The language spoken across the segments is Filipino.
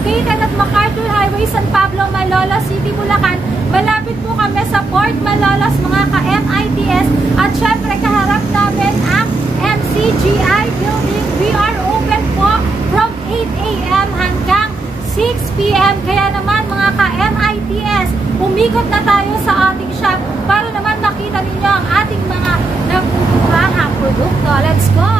located at MacArthur Highway, San Pablo, Malolos City, Bulacan. Malapit po kami sa Port Malolos, mga ka-MITS. At syempre, kaharap namin ang MCGI Building. We are open po from 8 AM hanggang 6 PM. Kaya naman, mga ka-MITS, umikot na tayo sa ating shop para naman makita ninyo ang ating mga nagpupuhahang produkto. Let's go!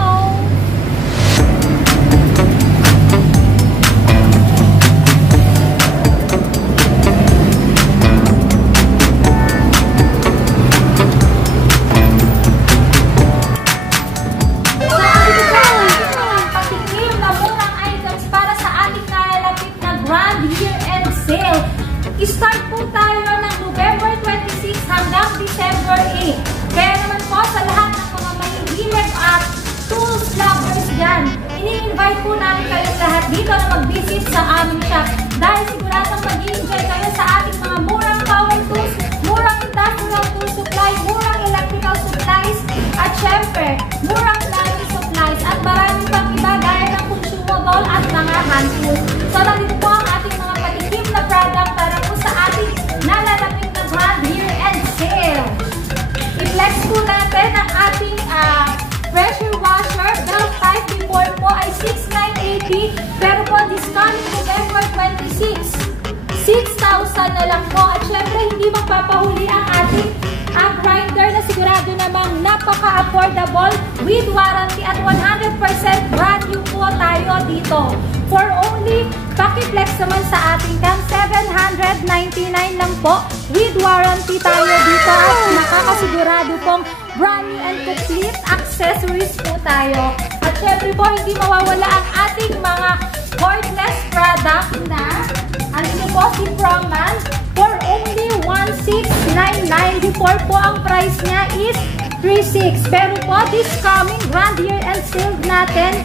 I-start po tayo ng November 26 hanggang December 8. Kaya naman po sa lahat ng mga mahihilig at tools lovers dyan, ini-invite po namin kayo lahat dito na mag-visit sa aming shop. Dahil siguradong mag-i-enjoy kayo sa ating mga murang power tools, murang industrial tool supply, murang electrical supplies, at syempre, murang plumbing supplies, at maraming pang iba gaya ng consumable at mga hand tools. So, nandito po ang ating mga patikim na product para po sa ating nalalapit na grand year-end sale. I-flex po natin ang ating pressure washer. Belt type before po ay 6,980, pero po discount November 26, 6,000 na lang po. At syempre, hindi magpapahuli ang ating grinder na sigurado namang napaka-affordable with warranty at 100% brand new po tayo dito. For only, paki-flex naman sa ating cam, 799 lang po. With warranty tayo dito at nakakasigurado pong brand new and complete accessories po tayo. At syempre po, hindi mawawala ang ating mga cordless product na ano po si Proman for only 1699. Before po ang price niya is 36. Pero po, this coming grand year-end sale natin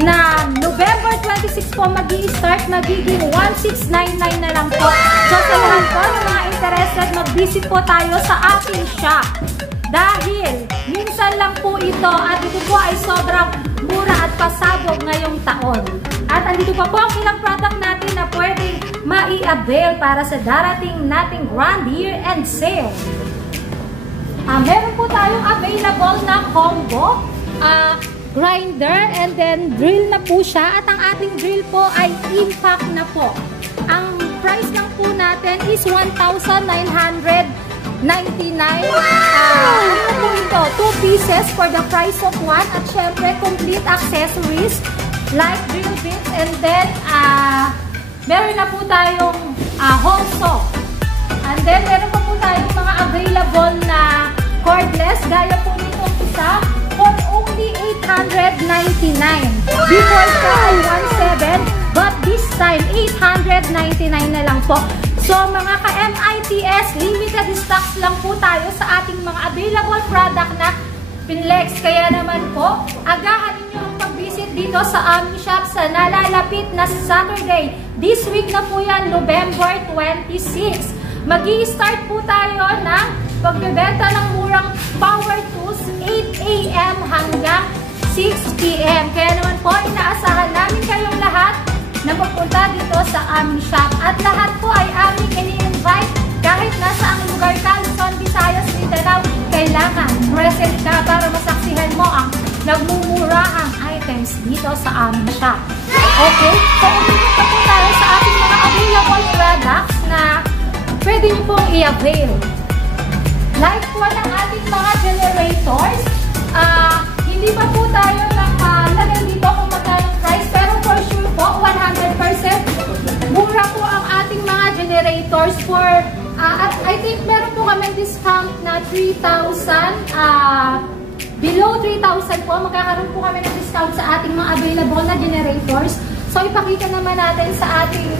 na November 26 po mag-i-start, magiging 1699 na lang po. So sa lahat po ng mga interested, mag-visit po tayo sa ating shop. Dahil minsan lang po ito at ito po ay sobrang mura at pasabog ngayong taon. At andito pa po ang ilang product natin na pwedeng mai-avail para sa darating nating grand year-end sale. Meron po tayong available na combo grinder and then drill na po siya. At ang ating drill po ay impact na po. Ang price lang po natin is 1,999. Ano po ito? 2 pieces for the price of 1. At syempre, complete accessories like drill bits. And then, meron na po tayong hole saw. And then, meron pa po tayong mga available na cordless. Gaya po nitong isa for only 899. Before po ay 1,700, but this time 899 na lang po. So mga ka-MITS, limited stocks lang po tayo sa ating mga available product na pinlex. Kaya naman po, agahan ninyo ang pag-visit dito sa aming shop sa nalalapit na Saturday. This week na po yan, November 26. Mag-i-start po tayo ng pagbebenta ng murang power tools 8 AM hanggang 6 PM. Kaya naman po, inaasahan namin kayong lahat na magpunta dito sa aming shop. At lahat po ay aming ini-invite kahit nasa ang lugar ka, Luzon, Visayas, Mindanao, kailangan present ka para masaksihan mo ang nagmumurahang items dito sa aming shop. Okay? So, umikot na po tayo sa ating mga available products na pwede nyo pong i-avail. Like po ng ating mga generators, hindi pa po tayo nakalagay dito kung magkano price, pero for sure po, 100% mura po ang ating mga generators for, at I think meron po kami discount na 3,000, below 3,000 po, magkakaroon po kami ng discount sa ating mga available na generators. So, ipakita naman natin sa ating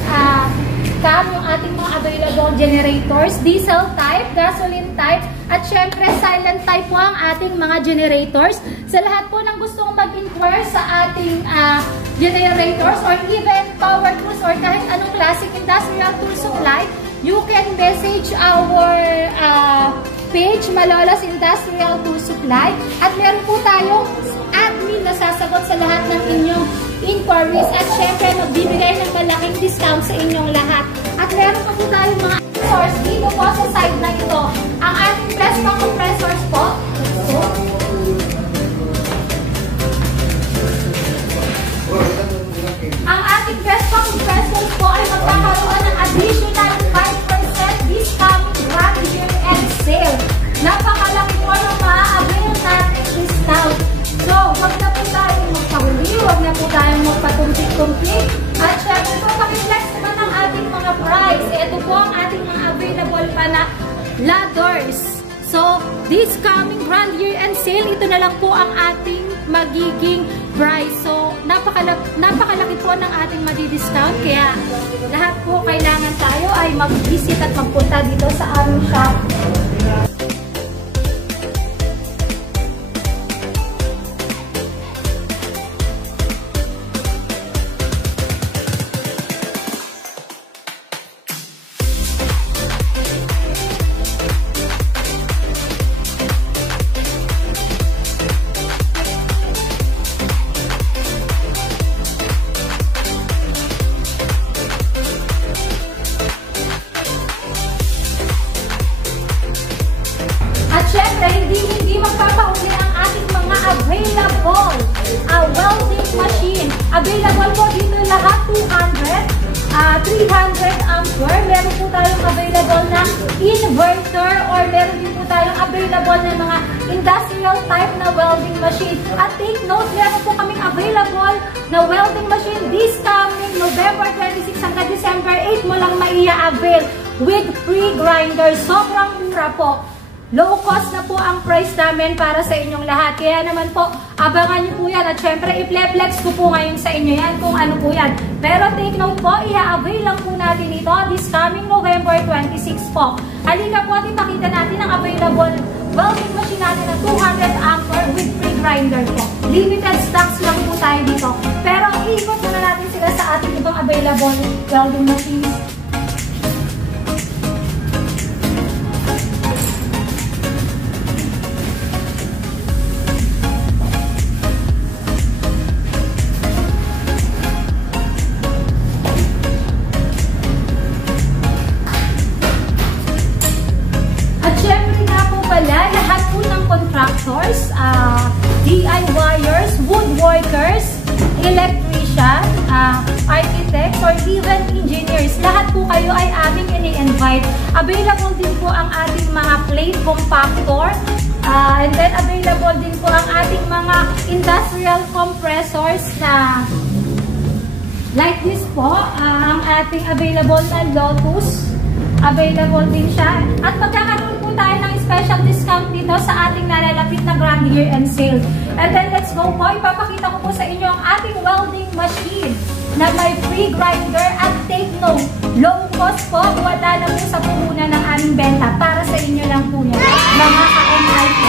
yung ating mga available generators, diesel type, gasoline type, at syempre silent type po ang ating mga generators. Sa lahat po ng gustong mag-inquire sa ating generators or even power tools or kahit anong classic industrial tool supply, you can message our page, Malolos Industrial Tool Supply, at meron po tayong admin na sasagot sa lahat ng inyong inquiries at syempre magbibigay ng malaking discount sa inyong lahat. At meron pa po tayong mga accessories dito po sa side na ito. Ang ating Vespa compressors po. So, ang ating Vespa compressors po ay magkakaroon ng additional 5% this coming Grand Year-End Sale. Napakalaki po ng ma-avail natin discount. So, huwag na po tayong magpahuli, huwag na po tayong magpatumpik-tumpik. At syempre po, pakiflex naman ang ating mga price. Ito po ang ating mga available pa na ladders. So, this coming Grand Year-End Sale, ito na lang po ang ating magiging price. So, napakalaki po ng ating madi-discount. Kaya, lahat po kailangan tayo ay mag-visit at magpunta dito sa aming shop. Hindi magpapahuli ang ating mga available welding machine. Available po dito lahat 200, 300 ampere. Meron po tayong available na inverter or meron din po tayong available na mga industrial type na welding machine. At take note, meron po kaming available na welding machine this coming November 26 hanggang December 8 mo lang maia-avail with free grinder. Sobrang mura po. Low cost na po ang price namin para sa inyong lahat. Kaya naman po, abangan nyo po yan. At syempre, i-flex ko po ngayon sa inyo yan kung ano po yan. Pero take note po, i-avail lang po natin ito this coming November 26 po. Halika po at ipakita natin ang available welding machine natin na 200 ampere with free grinder po. Limited stocks lang po tayo dito. Pero iikot muna natin sila sa ating ibang available welding machines. Contractors, DIYers, woodworkers, electrician, architects, or even engineers. Lahat po kayo ay aming ini-invite. Available din po ang ating mga plate compactor, and then available din po ang ating mga industrial compressors na like this po, ang ating available na Lotus. Available din siya. At magkakaroon po tayo ng special discount dito sa ating nalalapit na Grand Year-End Sale. And then let's go po. Ipapakita ko po sa inyo ang ating welding machine na may free grinder. At take note, low cost po. Wala na po sa puhunan ng aming benta. Para sa inyo lang po yan. Mga ka-MITS.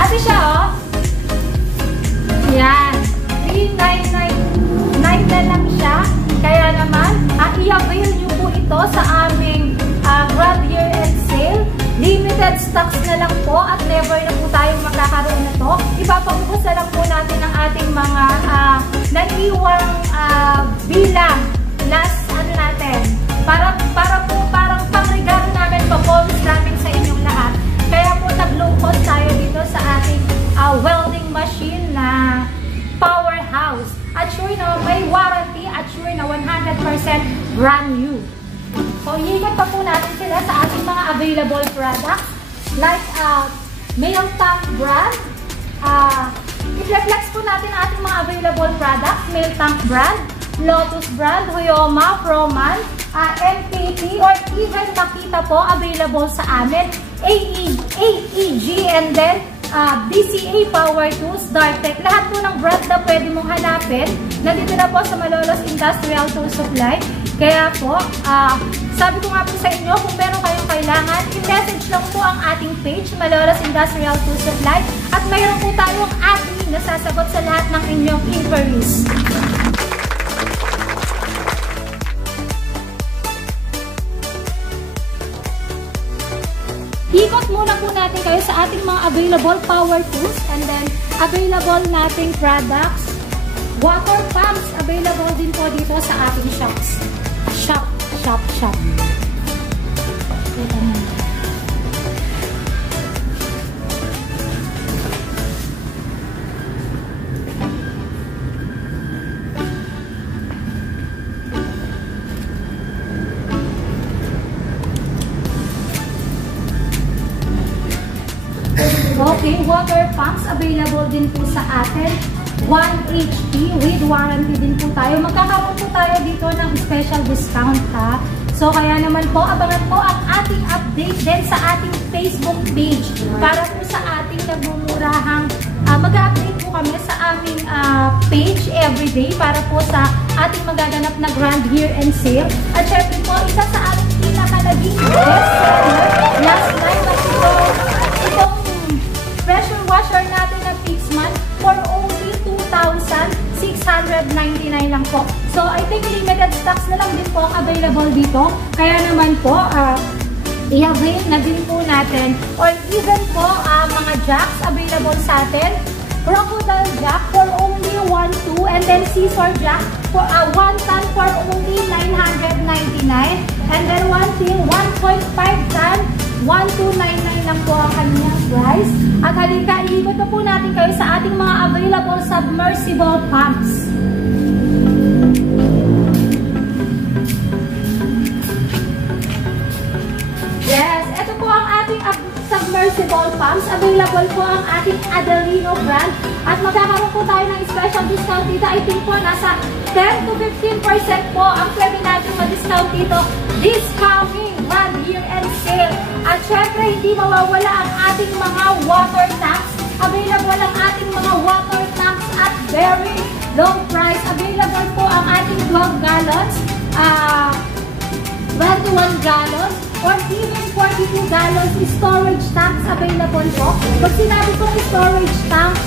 Ate siya, oh. Yan. 3,999 na lang siya. Kaya naman, i-avail nyo po ito sa aming Grand Year-End Sale. Limited stocks na lang po at never na po tayong magkakaroon na to. Ipapangubos na lang po natin ang ating mga naiiwang bilang last natin. Parang pang-regalo namin, pa-bonus namin sa inyong lahat. Kaya po nag-low cost tayo dito sa ating welding machine na powerhouse. At sure na may warranty at sure na 100% brand new. So, iikot pa po natin sila sa ating mga available products like Mail Tank brand. I-flex po natin ating mga available products. Mail Tank brand, Lotus brand, Huyoma, Proman, MPT, or even Makita po available sa amin. AEG, and then BCA Power Tools, Dartec. Lahat po ng brand na pwede mong hanapin. Nandito na po sa Malolos Industrial Tool Supply. Kaya po, sabi ko nga po sa inyo, kung meron kayong kailangan, i-message lang po ang ating page, Malolos Industrial Tool Supply. At mayroon po tayong admin na sasagot sa lahat ng inyong inquiries. ikot muna po natin kayo sa ating mga available power tools and then available nating products. Water pumps, available din po dito sa ating shops. Shop. Ito na. Okay, water pumps available din po sa atin. 1 HP with warranty din po tayo. Magkakaroon po tayo dito ng special discount ha. So kaya naman po, abangan po ang ating update din sa ating Facebook page para po sa ating nagmumurahang mag-update po kami sa aming page everyday para po sa ating magaganap na grand year end sale. At syempre po, isa sa ating pinakalaging best seller last night na itong pressure washer natin na Fixman for only 2,699 lang po. So, I think limited stocks na lang din po ang available dito. Kaya naman po, i-avail na din po natin. Or even po, mga jacks available sa atin. Crocodile jack for only 1,200 and then scissor jack for 1 ton for only 999 and then 1.5 ton 1,299 lang po ang kanyang price. At halika, iikot na po natin kayo sa ating mga available submersible pumps. Yes, ito po ang ating submersible pumps. Available po ang ating Adelino brand. At magkakaroon po tayo ng special discount dito. I think po nasa 10 to 15% po ang pwede natin ma-discount dito this coming grand year end sale. At syempre, hindi mawawala ang ating mga water tanks. Available ang ating mga water tanks at very low price. Available po ang ating 12 gallons, 21 gallons, or even 42 gallons storage tanks available po. Pag sinabi kong storage tanks,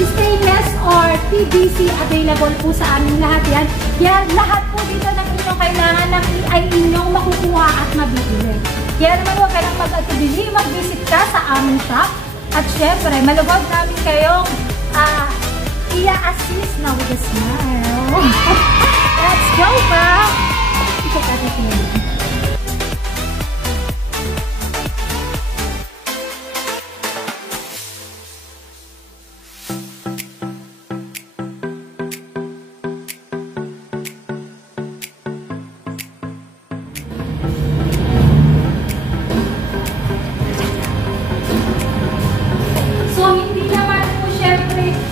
stainless or PVC available po sa aming lahat yan. Yan, lahat po dito ng inyong kailangan ay inyong makukuha at mabibili. Kaya naman huwag ka nang mag-atubili, mag-visit ka sa aming shop. At syempre, malugod namin kayong i-assist na with a smile. Let's go pa! Ito ka na.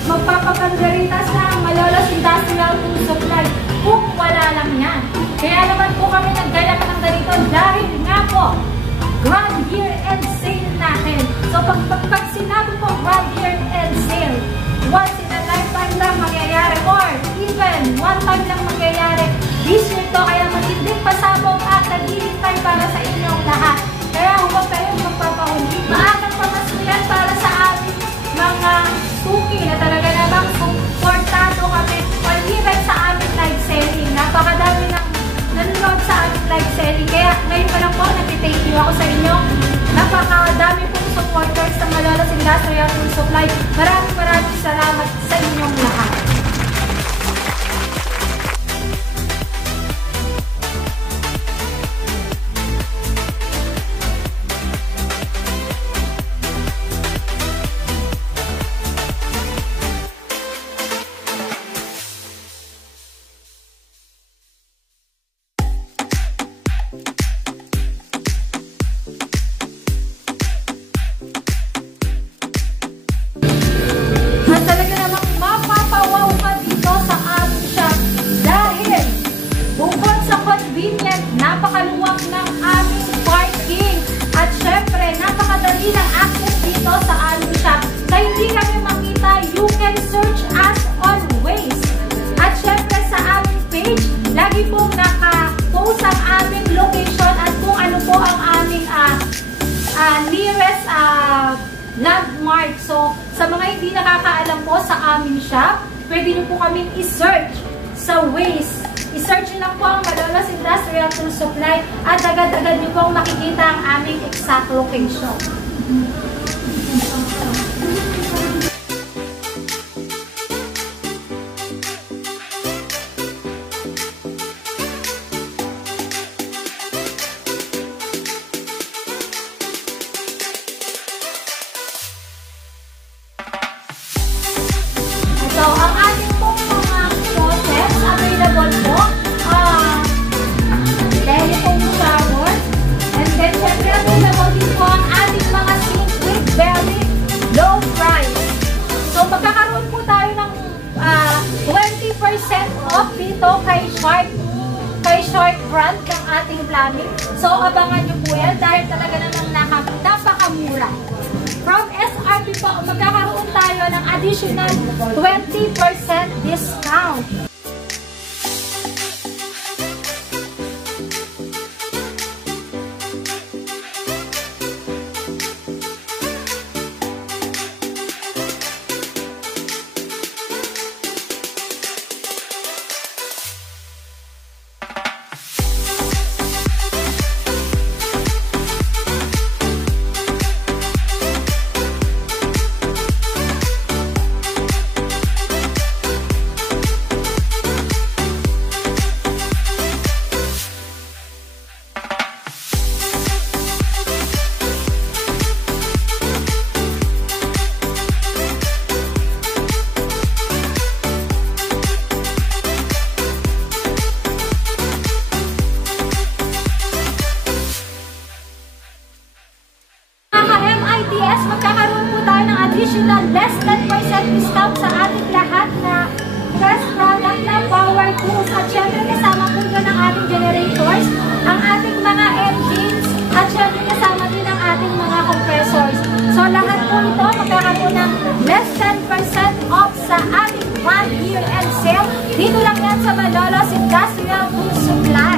Magpapagandaritas na ang Malolos Industrial Tool Supply kung wala lang yan. Kaya naman po kami nagdala ng ganito dahil nga po grand year end sale natin. So pag sinabi po grand year end sale, once in a lifetime lang mangyayari or even one time lang mangyayari this year to. Kaya matinding pasabog at naghihintay para sa inyong lahat. Kaya huwag kayong magpapahuli. Maagang pamasuyan para sa aming mga suki na talaga namang supportado kami or even sa aming live selling. Napakadami na nanonood sa aming live selling. Kaya ngayon pa lang po, nag-thank you ako sa inyo. Napakadami pong supporters ng Malolos Industrial Tool Supply. Maraming salamat sa inyong lahat. Napakaluwag ng aming parking at syempre napakadali ng access dito sa aming shop. Kaya hindi kami makita, you can search us on Waze. At syempre sa aming page, lagi pong naka-post ang aming location at kung ano po ang aming nearest landmark. So sa mga hindi nakakaalam po sa aming shop, pwede niyo po kaming i-search sa Waze. I-search nyo lang po ang Malolos Industrial Tool Supply at agad-agad nyo pong makikita ang aming exact location. So, ang ating pong mga process available po, telephone shower, and then syempre available din po ang ating mga sink with very low price. So, magkakaroon po tayo ng 20% off dito kay Shark brand ng ating plumbing. So, abangan nyo po yan dahil talaga namang napakamura. From SRP po, magkakaroon tayo ng additional 20% discount. Magkakaroon po tayo ng additional less than % discount sa ating lahat na fresh product na power tools. At syempre kasama po doon ang ating generators, ang ating mga engines, at syempre kasama din ang ating mga compressors. So lahat po ito magkakaroon ng less than % off sa ating 1 year end sale. Dito lang yan sa Malolos Industrial Tool Supply.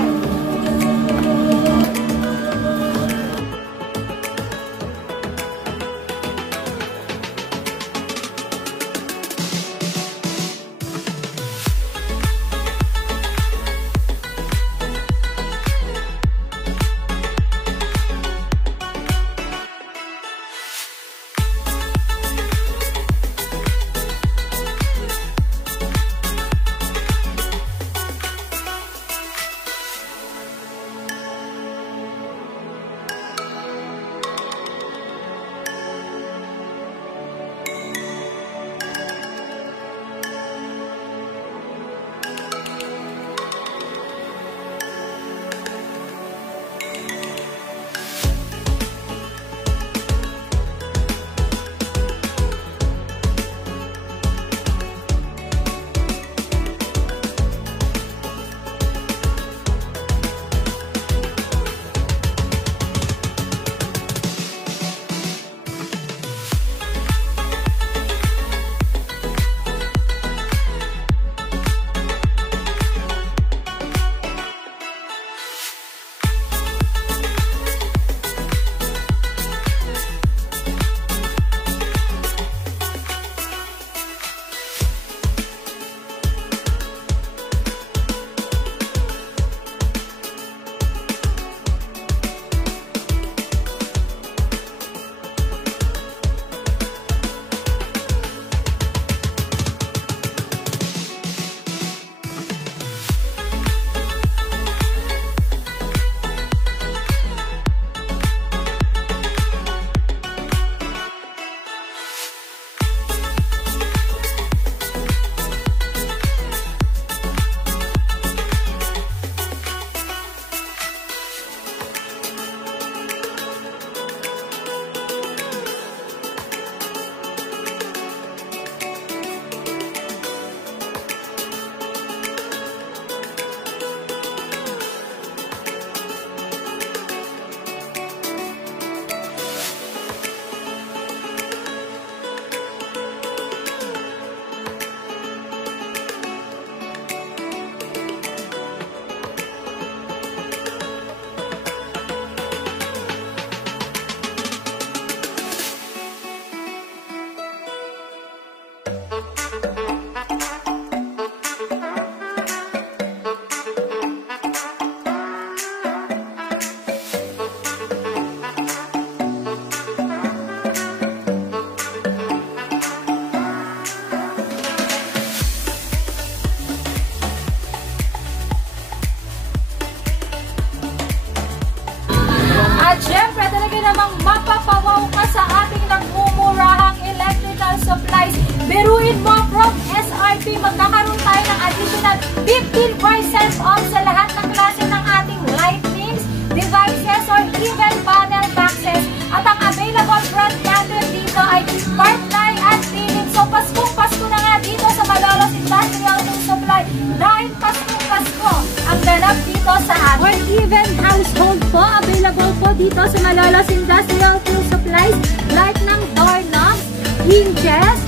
dito sa Malolos Industrial Tool Supplies like ng doorknobs, hinges,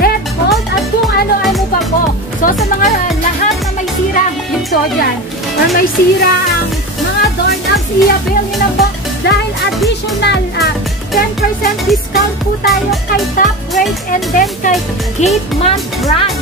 deadbolt, at kung ano-ano pa po. So sa mga lahat na may sira dito dyan, or may sira ang mga doorknobs, i-avail nyo na po dahil additional 10% discount po tayo kay Top Rate and then kay Gateman brand.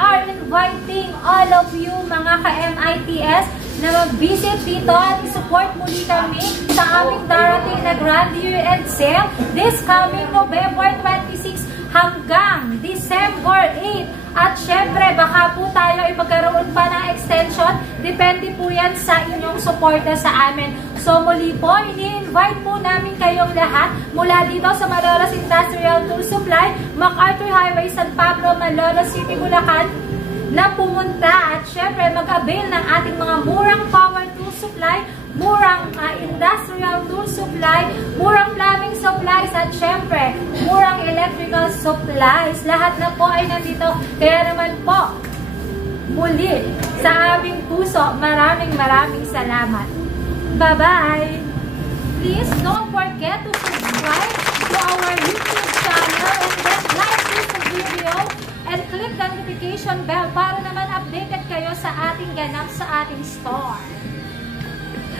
are inviting all of you mga ka-MITS na mag-visit dito at isupport muli kami sa aming darating na Grand Year-End Sale this coming November 26 hanggang December 8. At syempre, baka po tayo ay magkaroon pa ng extension. Depende po yan sa inyong suporta sa amin. So muli po, ini-invite po namin kayong lahat mula dito sa Malolos Industrial Tool Supply, MacArthur Highway, San Pablo, Malolos City, Bulacan, na pumunta at syempre mag-avail ng ating mga murang power tool supply, murang industrial tool supply, murang plumbing supplies at syempre murang electrical supplies. Lahat na po ay nandito. Kaya naman po, muli sa aming puso, maraming salamat. Bye-bye! Please don't forget to subscribe to our YouTube channel and then like this video and click the notification bell para naman updated kayo sa ating ganap sa ating store.